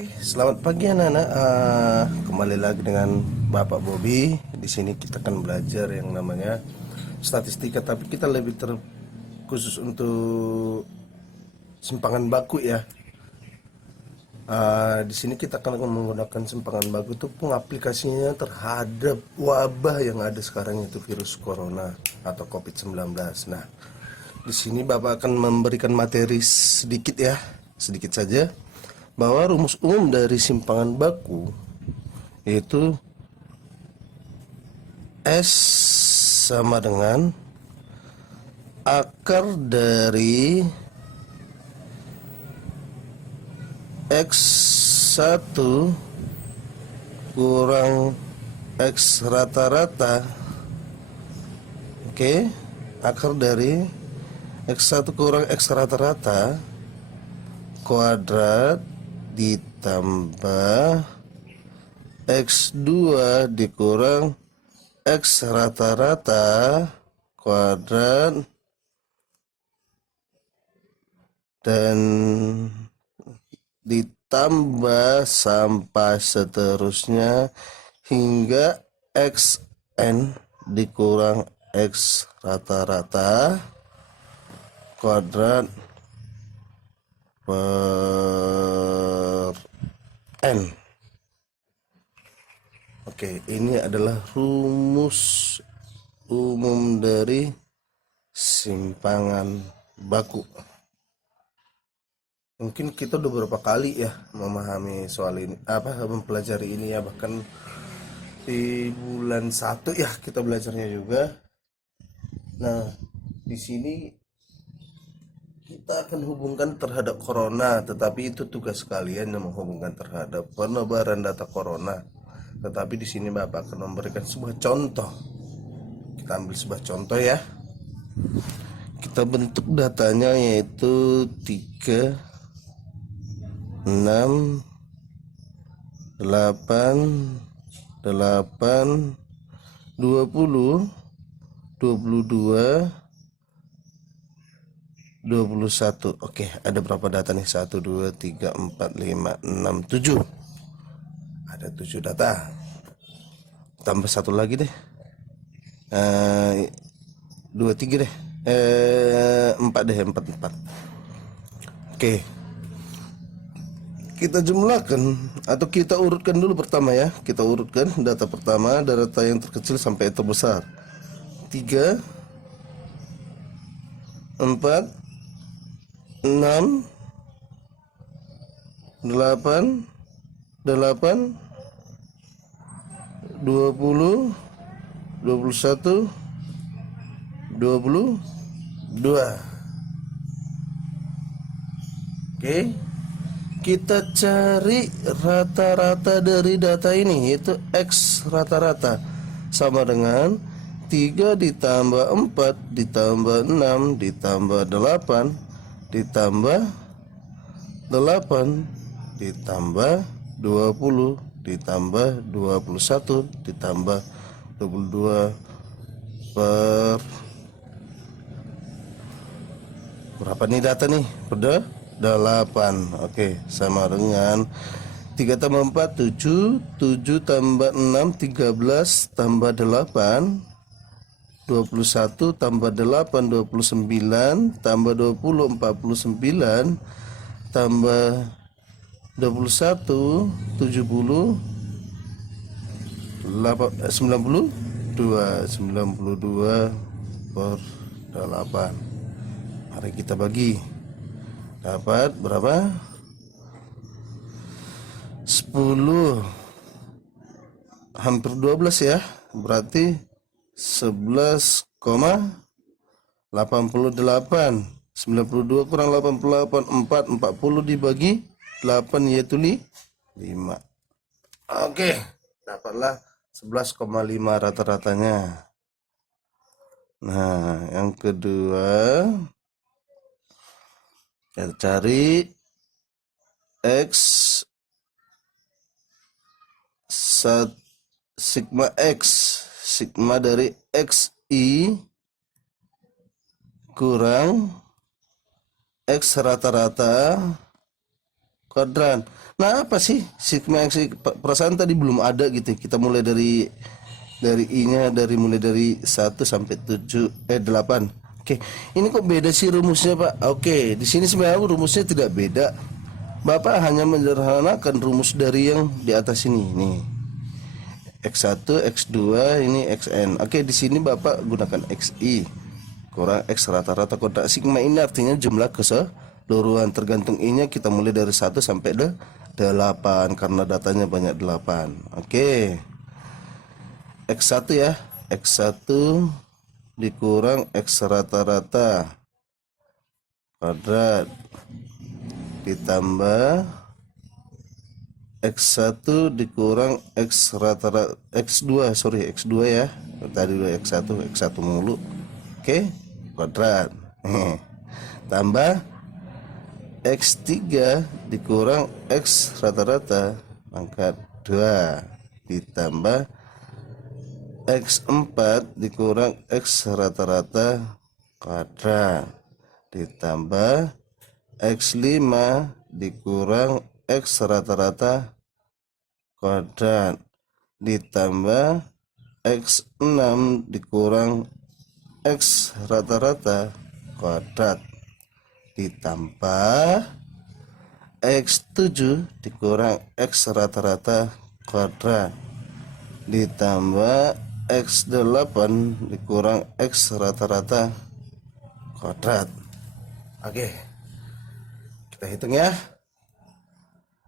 Selamat pagi anak-anak. Kembali lagi dengan Bapak Bobby. Di sini kita akan belajar yang namanya statistika, tapi kita lebih terkhusus untuk simpangan baku ya. Di sini kita akan menggunakan simpangan baku itu pengaplikasinya terhadap wabah yang ada sekarang, yaitu virus corona atau COVID-19. Nah, di sini Bapak akan memberikan materi sedikit ya, sedikit saja, bahwa rumus umum dari simpangan baku yaitu S sama dengan akar dari X1 kurang X rata-rata. Oke, akar dari X1 kurang X rata-rata kuadrat ditambah X2 dikurang X rata-rata kuadrat dan ditambah sampai seterusnya hingga XN dikurang X rata-rata kuadrat per N. Oke, ini adalah rumus umum dari simpangan baku. Mungkin kita udah beberapa kali ya memahami soal ini, mempelajari ini ya, bahkan di bulan 1 ya kita belajarnya juga. Nah, di sini kita akan hubungkan terhadap corona, tetapi itu tugas kalian yang menghubungkan terhadap penebaran data corona. Tetapi di sini Bapak akan memberikan sebuah contoh. Kita ambil sebuah contoh ya. Kita bentuk datanya yaitu 3, 6, 8, 8, 20, 22, 21. Oke, ada berapa data nih? 1, 2, 3, 4, 5, 6, 7. Ada 7 data. Tambah satu lagi deh. 2, 3 deh. 4 deh, 4. Oke. Kita jumlahkan atau kita urutkan dulu pertama ya. Kita urutkan data pertama, data yang terkecil sampai yang terbesar. 3, 4, 6, 8, 8, 20, 21, 22. Oke, kita cari rata-rata dari data ini, yaitu X rata-rata sama dengan 3 ditambah 4 ditambah 6 ditambah 8 ditambah 8 ditambah 20 ditambah 21 ditambah 22 per berapa nih data nih? Udah 8. Oke, sama dengan 3 tambah 4 7, 7 tambah 6 13 tambah 8 21 tambah 8 29 tambah 20 49 tambah 21 70 92 per 8. Mari kita bagi. Dapat berapa? 10, hampir 12 ya. Berarti 11,88. 92 kurang 88 40 dibagi 8 yaitu 5. Oke, dapatlah 11,5 rata-ratanya. Nah, yang kedua kita cari X sigma X, sigma dari XI kurang X rata-rata kuadrat. Nah, apa sih sigma x? Perasaan tadi belum ada gitu. Kita mulai dari i-nya, mulai dari 1 sampai 8. Oke, ini kok beda sih rumusnya, Pak? Oke, di sini sebenarnya rumusnya tidak beda. Bapak hanya menyederhanakan rumus dari yang di atas ini. Nih. X1, X2, ini Xn. Oke, di sini Bapak gunakan XI kurang X rata-rata kuadrat. Sigma ini artinya jumlah keseluruhan, tergantung I-nya kita mulai dari 1 sampai 8 karena datanya banyak 8. Oke. X1 ya. X1 dikurang X rata-rata kuadrat ditambah X1 dikurang X rata-rata X2, X2 ya. Tadi udah X1 mulu. Oke, kuadrat. Tambah X3 dikurang X rata-rata pangkat 2 ditambah X4 dikurang X rata-rata kuadrat ditambah X5 dikurang X rata-rata kuadrat ditambah X6 dikurang X rata-rata kuadrat ditambah X7 dikurang X rata-rata kuadrat ditambah X8 dikurang X rata-rata kuadrat. Oke, kita hitung ya.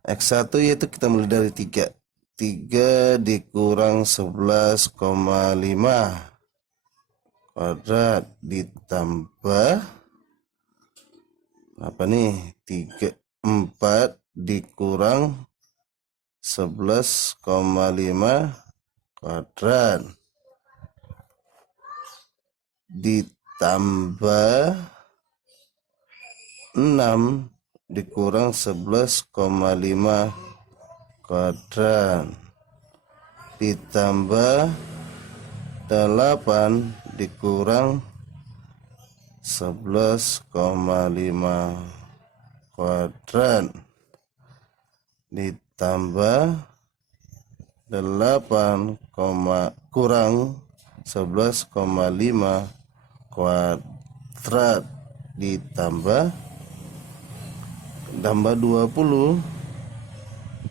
X1 yaitu kita mulai dari 3 dikurang 11,5 kuadrat ditambah apa nih, 4 dikurang 11,5 kuadrat ditambah 6 dikurang 11,5 kuadrat ditambah 8 dikurang 11,5 kuadrat ditambah 8, kurang 11,5 kuadrat ditambah 20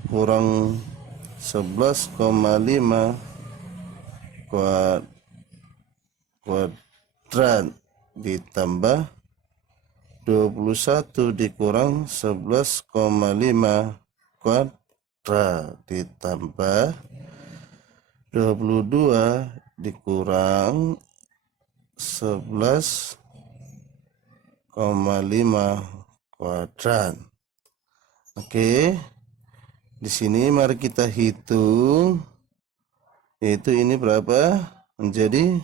kurang 11,5 kuadrat ditambah 21 dikurang 11,5 kuadrat ditambah 22 dikurang 11,5 kuadrat. Oke, di sini mari kita hitung, yaitu ini berapa, menjadi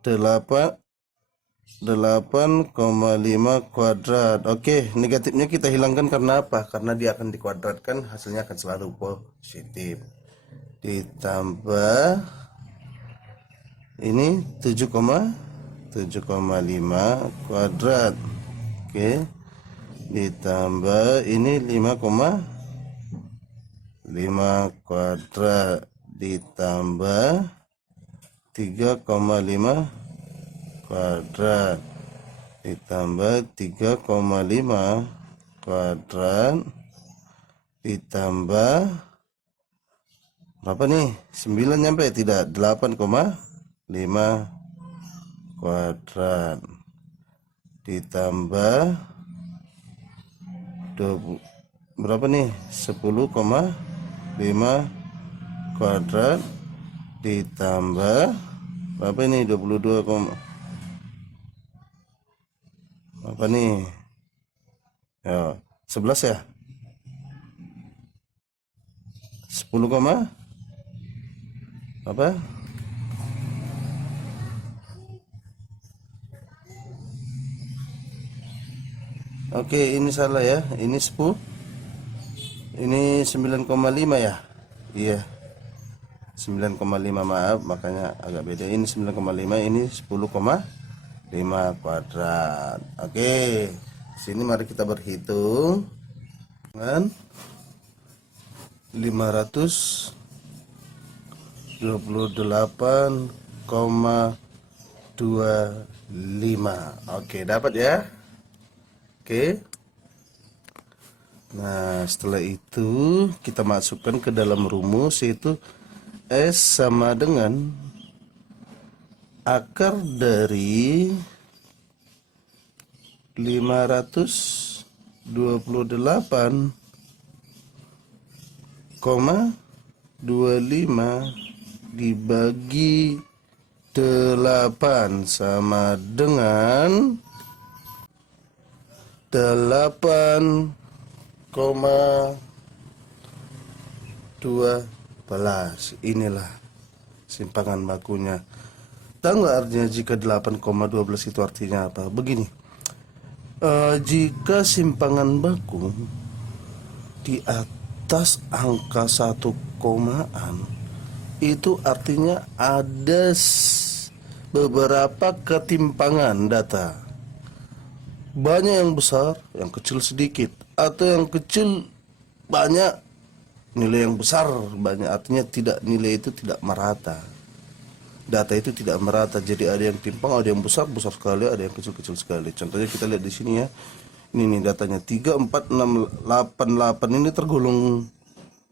8,5 kuadrat. Oke, negatifnya kita hilangkan karena apa? Karena dia akan dikuadratkan, hasilnya akan selalu positif. Ditambah ini 7,5 kuadrat. Oke, ditambah ini 5,5 kuadrat ditambah 3,5 kuadrat ditambah 3,5 kuadrat ditambah berapa nih, 9 nyampe tidak, 8,5 kuadrat ditambah 20, berapa nih, 10,5 kuadrat ditambah berapa ini, 22, apa nih ya, 11 ya, 10, apa, oke ini salah ya, ini 10, ini 9,5 ya, iya 9,5, maaf makanya agak beda, ini 9,5, ini 10,5 kuadrat. Oke, Sini mari kita berhitung dengan 528,25. Oke, dapat ya. Oke. Nah, setelah itu kita masukkan ke dalam rumus, yaitu S sama dengan akar dari 528,25 dibagi 8 sama dengan 8,12. Inilah simpangan bakunya. Tahu nggak artinya jika 8,12 itu artinya apa? Begini, jika simpangan baku di atas angka 1 komaan, itu artinya ada beberapa ketimpangan data. Banyak yang besar, yang kecil sedikit, atau yang kecil banyak, nilai yang besar banyak. Artinya nilai itu tidak merata. Data itu tidak merata, jadi ada yang timpang, ada yang besar sekali, ada yang kecil sekali. Contohnya kita lihat di sini ya. Ini nih datanya 3, 4, 6, 8, 8 ini tergolong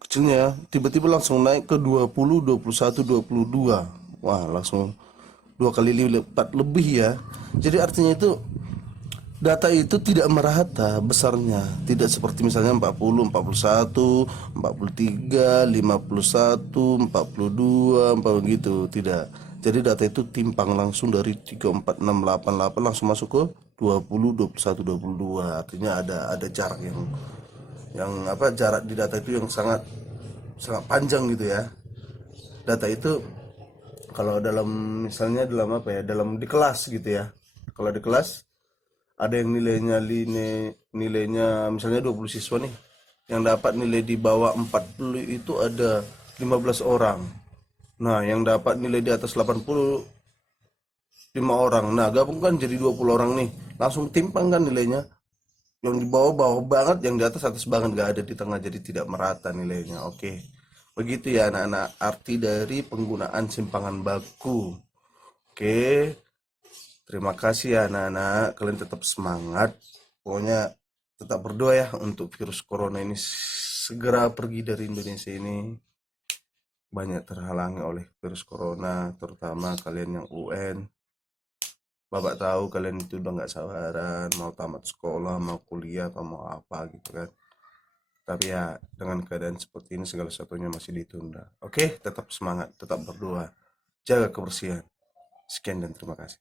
kecilnya, tiba-tiba langsung naik ke 20, 21, 22. Wah, langsung 2 kali lipat lebih ya. Jadi artinya itu data itu tidak merata besarnya, tidak seperti misalnya 40, 41, 43, 51, 42, 40 gitu, tidak. Jadi data itu timpang langsung dari 3, 4, 6, 8, 8 langsung masuk ke 20, 21, 22. Artinya ada jarak jarak di data itu yang sangat sangat panjang gitu ya. Data itu kalau dalam misalnya dalam di kelas gitu ya. Kalau di kelas ada yang nilainya misalnya 20 siswa nih, yang dapat nilai di bawah 40 itu ada 15 orang. Nah, yang dapat nilai di atas 80 5 orang. Nah, gabungkan jadi 20 orang nih. Langsung timpang kan nilainya. Yang di bawah banget, yang di atas banget, gak ada di tengah, jadi tidak merata nilainya. Oke. Begitu ya anak-anak arti dari penggunaan simpangan baku. Oke. Terima kasih ya anak-anak, kalian tetap semangat. Pokoknya tetap berdoa ya untuk virus corona ini segera pergi dari Indonesia ini. Banyak terhalangi oleh virus corona, terutama kalian yang UN. Bapak tahu kalian itu udah nggak sabaran mau tamat sekolah, mau kuliah, atau mau apa gitu kan. Tapi ya dengan keadaan seperti ini segala sesuatunya masih ditunda. Oke, tetap semangat, tetap berdoa, jaga kebersihan. Sekian dan terima kasih.